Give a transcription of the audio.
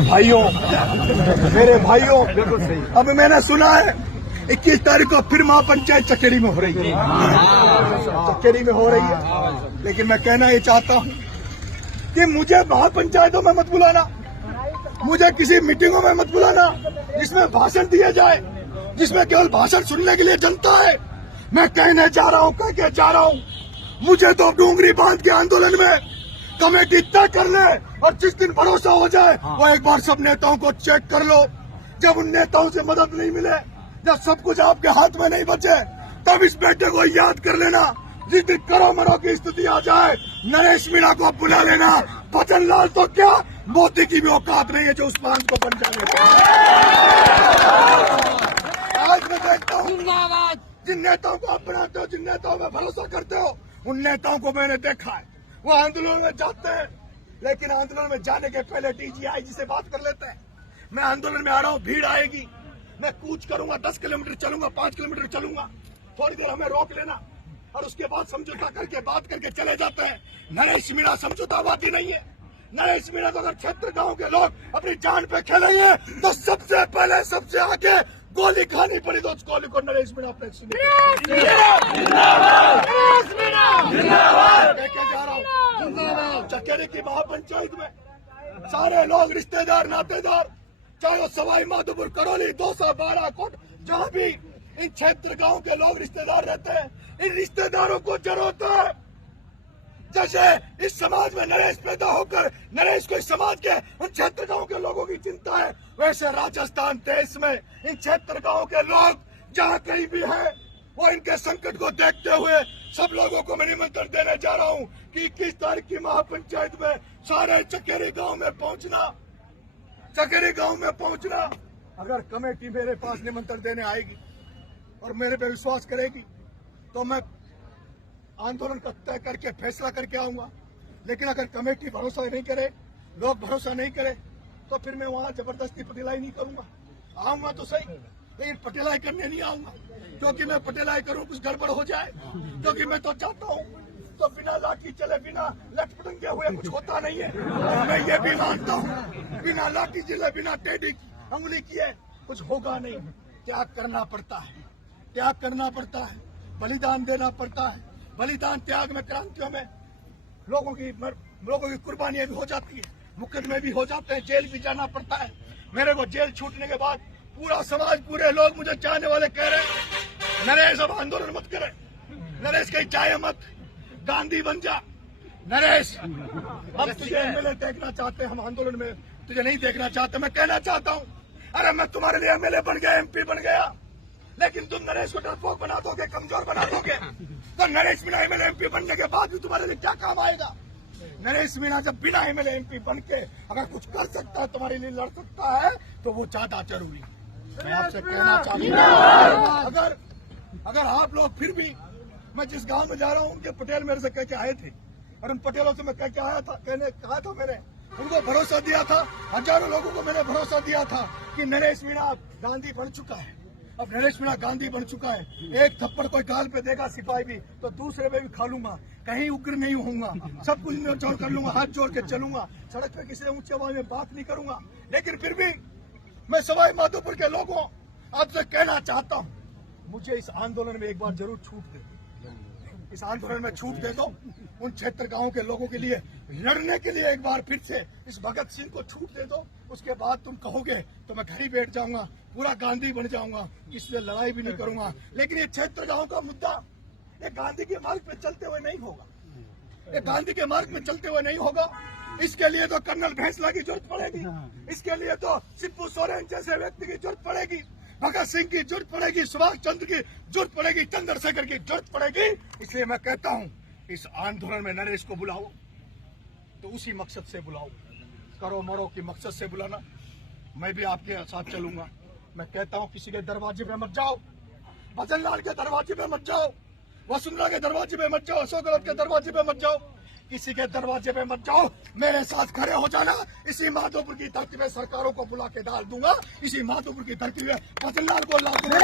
कि भाइयों, मेरे भाइयों, अब मैंने सुना है 21 तारीख को फिर महापंचायत चकेरी में हो रही है, चकेरी में हो रही है। लेकिन मैं कहना ये चाहता हूँ कि मुझे महापंचायतों में मत बुलाना, मुझे किसी मीटिंगों में मत बुलाना जिसमें भाषण दिए जाए, जिसमें केवल भाषण सुनने के लिए जनता है। मैं कहने जा रहा हूँ, कह के जा रहा हूँ, मुझे तो डूंगरी बांध के आंदोलन में कमेटी तय कर ले और जिस दिन भरोसा हो जाए वो एक बार सब नेताओं को चेक कर लो। जब उन नेताओं से मदद नहीं मिले, जब सब कुछ आपके हाथ में नहीं बचे, तब इस बेटे को याद कर लेना। जिस दिन करो मरो की स्थिति आ जाए, नरेश मीणा को बुला लेना। भजन लाल तो क्या, मोदी की भी औकात नहीं है जो उस बांध को बन जाने। आज मैं देखता हूँ जिन नेताओं को आप बनाते हो, जिन नेताओं में भरोसा करते हो, उन नेताओं को मैंने देखा है वो आंदोलन में जाते हैं, लेकिन आंदोलन में जाने के पहले डीजीआईजी से बात कर लेते हैं। मैं आंदोलन में आ रहा हूँ, भीड़ आएगी, मैं कूच करूंगा, 10 किलोमीटर चलूंगा, 5 किलोमीटर चलूंगा, थोड़ी देर हमें रोक लेना और उसके बाद समझौता करके बात करके चले जाते हैं। नरेश मीणा समझौतावादी नहीं है। नरेश मीणा को अगर क्षेत्र गांव के लोग अपनी जान पे खेलेंगे तो सबसे पहले सबसे आगे गोली खानी पड़ी, तो उस गोली को नरेश मीणा अपने चकेरी की महापंचायत में सारे लोग, रिश्तेदार, नातेदार, चाहे वो सवाई माधोपुर, करौली, दौसा, बालाकोट, जहाँ भी इन क्षेत्र गांव के लोग रिश्तेदार रहते हैं, इन रिश्तेदारों को जरूरत है। जैसे इस समाज में नरेश पैदा होकर नरेश को इस समाज के उन क्षेत्र गांव के लोगों की चिंता है, वैसे राजस्थान देश में इन क्षेत्र गांव के लोग जहाँ कहीं भी है, वो इनके संकट को देखते हुए सब लोगों को मैं निमंत्रण देने जा रहा हूँ कि 21 तारीख की महापंचायत में सारे चकेरी गांव में पहुंचना, चकेरी गांव में पहुंचना। अगर कमेटी मेरे पास निमंत्रण देने आएगी और मेरे पे विश्वास करेगी तो मैं आंदोलन का तय करके फैसला करके आऊंगा। लेकिन अगर कमेटी भरोसा नहीं करे, लोग भरोसा नहीं करे, तो फिर मैं वहां जबरदस्ती पटेलाई नहीं करूंगा। आऊंगा तो सही, लेकिन पटेलाई करने नहीं आऊंगा, क्योंकि मैं पटेलाई करूं कुछ गड़बड़ हो जाए। क्योंकि मैं तो चाहता हूं तो बिना लाठी चले, बिना लटपटंगे हुए कुछ होता नहीं है। और मैं ये भी मानता हूं बिना लाठी चले, बिना टेढ़ी अंगुली किए कुछ होगा नहीं। त्याग करना पड़ता है, त्याग करना पड़ता है, बलिदान देना पड़ता है। बलिदान, त्याग में, क्रांतियों में लोगों की कुर्बानियां भी हो जाती है, मुकदमे भी हो जाते हैं, जेल भी जाना पड़ता है। मेरे को जेल छूटने के बाद पूरा समाज, पूरे लोग मुझे चाहने वाले कह रहे हैं नरेश अब आंदोलन मत करे, नरेश कहीं जाए मत, गांधी बन जा। नरेश अब तुझे एमएलए देखना चाहते, हम आंदोलन में तुझे नहीं देखना चाहते। मैं कहना चाहता हूँ, अरे मैं तुम्हारे लिए एमएलए बन गया, एमपी बन गया, लेकिन तुम नरेश को डरपोक बना दोगे, कमजोर बना दोगे, तो नरेश मीणा एमएलए एमपी बनने के बाद भी तुम्हारे लिए क्या काम आएगा? नरेश मीणा जब बिना एमएलए एमपी बन के अगर कुछ कर सकता है, तुम्हारे लिए लड़ सकता है, तो वो ज्यादा जरूरी है। मैं आपसे कहना चाहूंगा, अगर आप लोग फिर भी, मैं जिस गांव में जा रहा हूँ उनके पटेल मेरे से कह के आए थे और उन पटेलों से मैं कह के आया था, कहा था मैंने उनको भरोसा दिया था, हजारों लोगों को मैंने भरोसा दिया था कि नरेश मीणा गांधी बन चुका है। अब नरेश मीणा गांधी बन चुका है, एक थप्पड़ कोई गाल पे देगा सिपाही भी, तो दूसरे पे भी खा लूंगा, कहीं उग्र नहीं होऊंगा, सब कुछ जोड़ कर लूंगा, हाथ जोड़ के चलूंगा, सड़क पे किसी ऊंची आवाज में बात नहीं करूंगा। लेकिन फिर भी मैं सवाई माधोपुर के लोगों आपसे कहना चाहता हूँ, मुझे इस आंदोलन में एक बार जरूर छूट दे, इस आंदोलन में छूट दे दो। उन क्षेत्र गांव के लोगों के लिए लड़ने के लिए एक बार फिर से इस भगत सिंह को छूट दे दो। उसके बाद तुम कहोगे तो मैं घर ही बैठ जाऊंगा, पूरा गांधी बन जाऊंगा, इसलिए लड़ाई भी नहीं करूंगा। लेकिन ये क्षेत्र गांव का मुद्दा ये गांधी के मार्ग पे चलते हुए नहीं होगा, ये गांधी के मार्ग में चलते हुए नहीं होगा। इसके लिए तो कर्नल भैंसला की जरूरत पड़ेगी, इसके लिए तो शिबू सोरेन जैसे व्यक्ति की जरूरत पड़ेगी, भगत सिंह की जरूरत पड़ेगी, सुभाष चंद्र की जरूरत पड़ेगी, चंद्रशेखर की जरूरत पड़ेगी। इसलिए मैं कहता हूँ इस आंदोलन में नरेश को बुलाओ तो उसी मकसद से बुलाओ, करो मरो की मकसद से बुलाना। मैं भी आपके साथ चलूंगा। मैं कहता हूँ किसी के दरवाजे पे मत जाओ, भजन लाल के दरवाजे पे मत जाओ, वसुंधरा के दरवाजे पे मत जाओ, अशोक गहलोत के दरवाजे पे मत जाओ, किसी के दरवाजे पे मत जाओ, मेरे साथ खड़े हो जाना। इसी माधोपुर की धरती में सरकारों को बुला के डाल दूंगा, इसी माधोपुर की धरती में भजन लाल को ला दूंगा।